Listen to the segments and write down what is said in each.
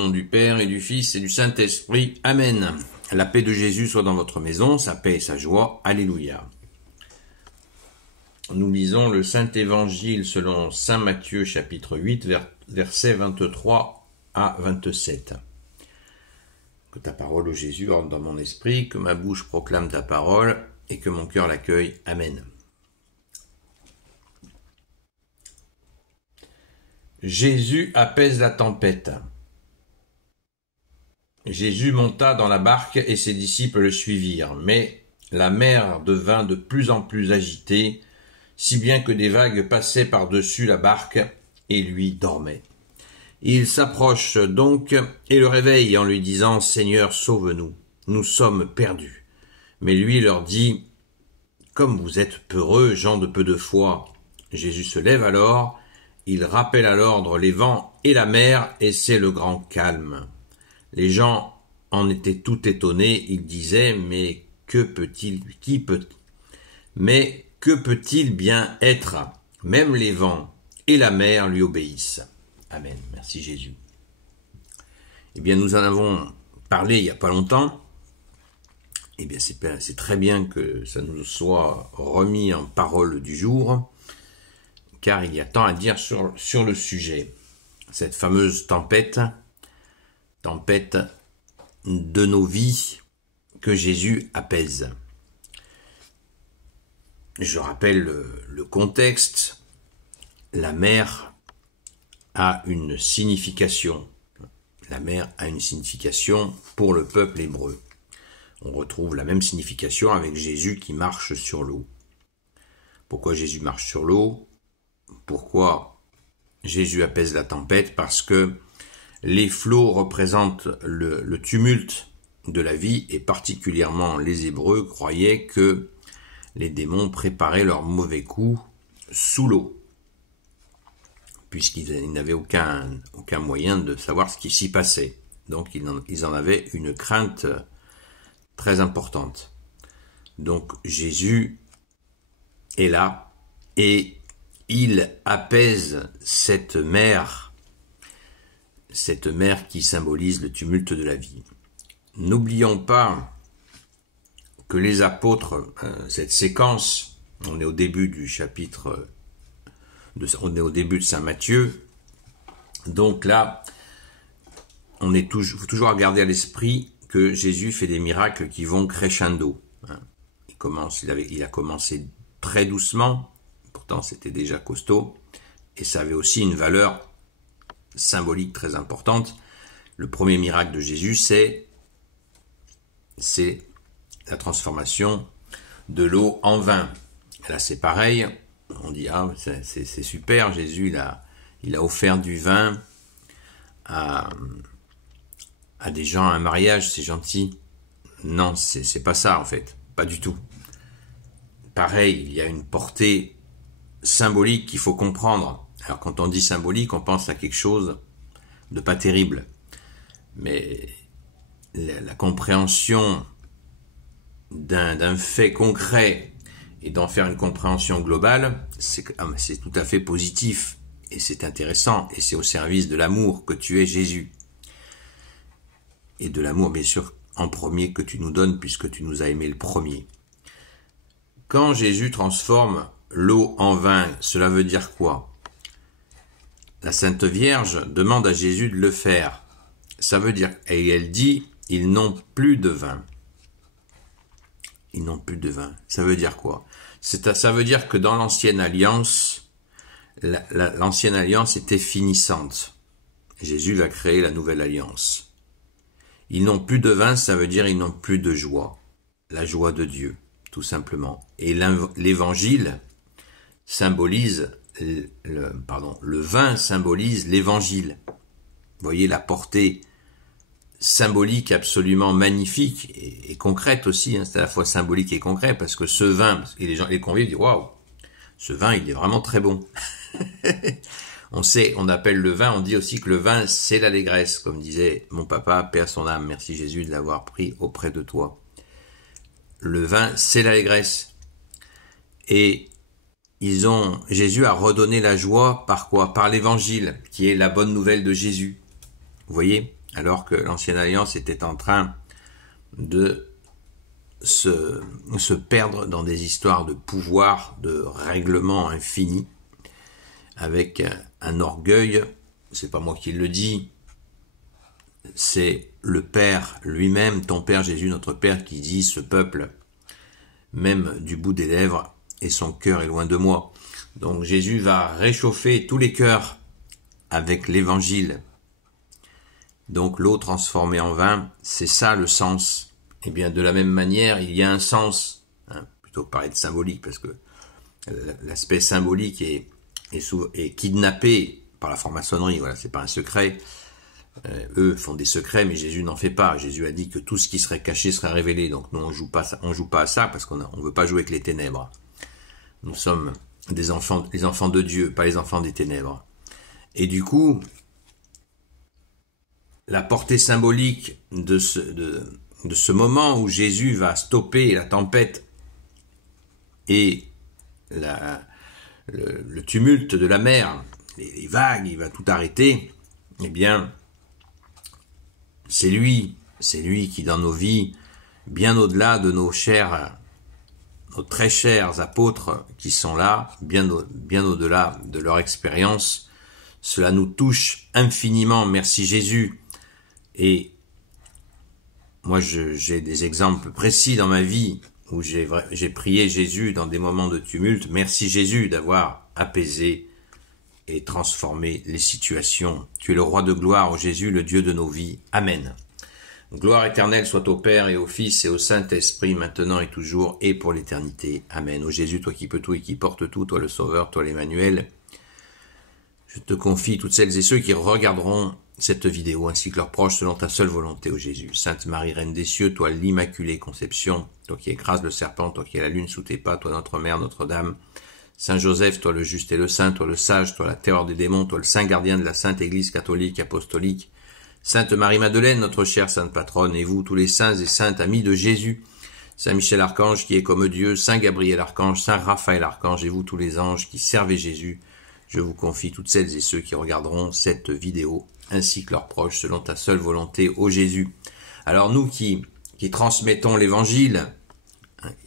Au nom du Père et du Fils et du Saint-Esprit. Amen. La paix de Jésus soit dans votre maison, sa paix et sa joie. Alléluia. Nous lisons le Saint-Évangile selon saint Matthieu chapitre 8, versets 23 à 27. Que ta parole, ô Jésus, entre dans mon esprit, que ma bouche proclame ta parole et que mon cœur l'accueille. Amen. Jésus apaise la tempête. Jésus monta dans la barque et ses disciples le suivirent, mais la mer devint de plus en plus agitée, si bien que des vagues passaient par-dessus la barque et lui dormait. Il s'approche donc et le réveille en lui disant « Seigneur, sauve-nous, nous sommes perdus. » Mais lui leur dit « Comme vous êtes peureux, gens de peu de foi. » Jésus se lève alors, il rappelle à l'ordre les vents et la mer, et c'est le grand calme. Les gens en étaient tout étonnés, ils disaient « Mais que peut-il bien être? Même les vents et la mer lui obéissent. » Amen. Merci Jésus. Eh bien, nous en avons parlé il n'y a pas longtemps. Eh bien, c'est très bien que ça nous soit remis en parole du jour, car il y a tant à dire sur le sujet. Cette fameuse tempête de nos vies que Jésus apaise. Je rappelle le contexte. La mer a une signification. La mer a une signification pour le peuple hébreu. On retrouve la même signification avec Jésus qui marche sur l'eau. Pourquoi Jésus marche sur l'eau? Pourquoi Jésus apaise la tempête? Parce que les flots représentent le tumulte de la vie, et particulièrement les Hébreux croyaient que les démons préparaient leurs mauvais coups sous l'eau, puisqu'ils n'avaient aucun moyen de savoir ce qui s'y passait. Donc ils en avaient une crainte très importante. Donc Jésus est là et il apaise cette mer qui symbolise le tumulte de la vie. N'oublions pas que les apôtres, cette séquence, on est au début du chapitre, on est au début de saint Matthieu, donc là, faut toujours garder à l'esprit que Jésus fait des miracles qui vont crescendo. Il a commencé très doucement, pourtant c'était déjà costaud, et ça avait aussi une valeur symbolique très importante. Le premier miracle de Jésus, c'est la transformation de l'eau en vin. Là, c'est pareil. On dit, c'est super, Jésus, il a offert du vin à des gens à un mariage, c'est gentil. Non, c'est pas ça, en fait. Pas du tout. Pareil, il y a une portée symbolique qu'il faut comprendre. Alors, quand on dit symbolique, on pense à quelque chose de pas terrible. Mais la compréhension d'un fait concret et d'en faire une compréhension globale, c'est tout à fait positif et c'est intéressant et c'est au service de l'amour que tu es Jésus. Et de l'amour, bien sûr, en premier que tu nous donnes puisque tu nous as aimé le premier. Quand Jésus transforme l'eau en vin, cela veut dire quoi? La Sainte Vierge demande à Jésus de le faire. Ça veut dire, et elle dit, ils n'ont plus de vin. Ils n'ont plus de vin. Ça veut dire quoi? Ça veut dire que dans l'ancienne alliance, l'ancienne alliance était finissante. Jésus va créer la nouvelle alliance. Ils n'ont plus de vin, ça veut dire ils n'ont plus de joie. La joie de Dieu, tout simplement. Et l'évangile symbolise le vin symbolise l'évangile. Vous voyez la portée symbolique absolument magnifique et concrète aussi, c'est à la fois symbolique et concret, parce que ce vin, et les convives disent waouh, ce vin il est vraiment très bon. On appelle le vin, on dit aussi que le vin c'est l'allégresse, comme disait mon papa, paix à son âme, merci Jésus de l'avoir pris auprès de toi. Le vin c'est l'allégresse. Et Jésus a redonné la joie par quoi? Par l'évangile, qui est la bonne nouvelle de Jésus. Vous voyez? alors que l'Ancienne Alliance était en train de se perdre dans des histoires de pouvoir, de règlement infini, avec un orgueil, c'est pas moi qui le dis, c'est le Père lui-même, ton Père Jésus, notre Père, qui dit, ce peuple, même du bout des lèvres, et son cœur est loin de moi. Donc Jésus va réchauffer tous les cœurs avec l'évangile. Donc l'eau transformée en vin, c'est ça le sens. Et bien de la même manière, il y a un sens, plutôt que parler de symbolique, parce que l'aspect symbolique est kidnappé par la franc-maçonnerie, voilà, c'est pas un secret. Eux font des secrets, mais Jésus n'en fait pas. Jésus a dit que tout ce qui serait caché serait révélé. Donc nous on joue pas à ça parce qu'on veut pas jouer avec les ténèbres. Nous sommes les enfants de Dieu, pas les enfants des ténèbres. Et du coup, la portée symbolique de ce moment où Jésus va stopper la tempête et le tumulte de la mer, les vagues, il va tout arrêter, eh bien, c'est lui qui dans nos vies, bien au-delà de nos très chers apôtres qui sont là, bien au-delà de leur expérience, cela nous touche infiniment, merci Jésus. Et moi j'ai des exemples précis dans ma vie où j'ai prié Jésus dans des moments de tumulte, merci Jésus d'avoir apaisé et transformer les situations. Tu es le roi de gloire, ô Jésus, le Dieu de nos vies. Amen. Gloire éternelle soit au Père et au Fils et au Saint-Esprit, maintenant et toujours, et pour l'éternité. Amen. Ô Jésus, toi qui peux tout et qui portes tout, toi le Sauveur, toi l'Emmanuel, je te confie toutes celles et ceux qui regarderont cette vidéo, ainsi que leurs proches, selon ta seule volonté, ô Jésus. Sainte Marie, Reine des cieux, toi l'Immaculée Conception, toi qui écrases le serpent, toi qui as la lune sous tes pas, toi notre Mère, Notre-Dame, Saint Joseph, toi le juste et le saint, toi le sage, toi la terreur des démons, toi le saint gardien de la Sainte Église catholique apostolique, Sainte Marie-Madeleine, notre chère sainte patronne, et vous, tous les saints et saintes amis de Jésus, Saint Michel Archange qui est comme Dieu, Saint Gabriel Archange, Saint Raphaël Archange, et vous, tous les anges qui servez Jésus, je vous confie toutes celles et ceux qui regarderont cette vidéo, ainsi que leurs proches, selon ta seule volonté, ô Jésus. Alors nous qui transmettons l'Évangile,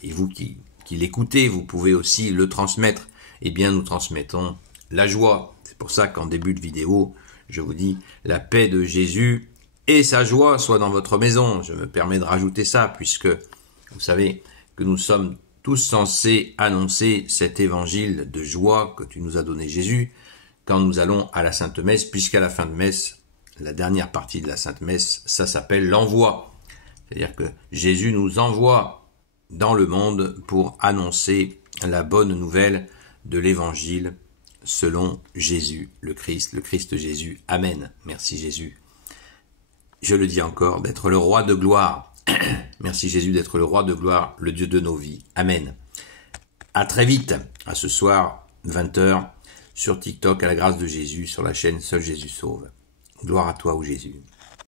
et vous qui l'écoutez, vous pouvez aussi le transmettre. Eh bien, nous transmettons la joie. C'est pour ça qu'en début de vidéo, je vous dis la paix de Jésus et sa joie soit dans votre maison. Je me permets de rajouter ça, puisque vous savez que nous sommes tous censés annoncer cet évangile de joie que tu nous as donné, Jésus, quand nous allons à la Sainte Messe, puisqu'à la fin de messe, la dernière partie de la Sainte Messe, ça s'appelle l'envoi. C'est-à-dire que Jésus nous envoie dans le monde pour annoncer la bonne nouvelle de l'évangile selon Jésus, le Christ Jésus. Amen. Merci Jésus. Je le dis encore, d'être le roi de gloire. Merci Jésus d'être le roi de gloire, le Dieu de nos vies. Amen. À très vite, à ce soir, 20h, sur TikTok, à la grâce de Jésus, sur la chaîne Seul Jésus Sauve. Gloire à toi, ô Jésus.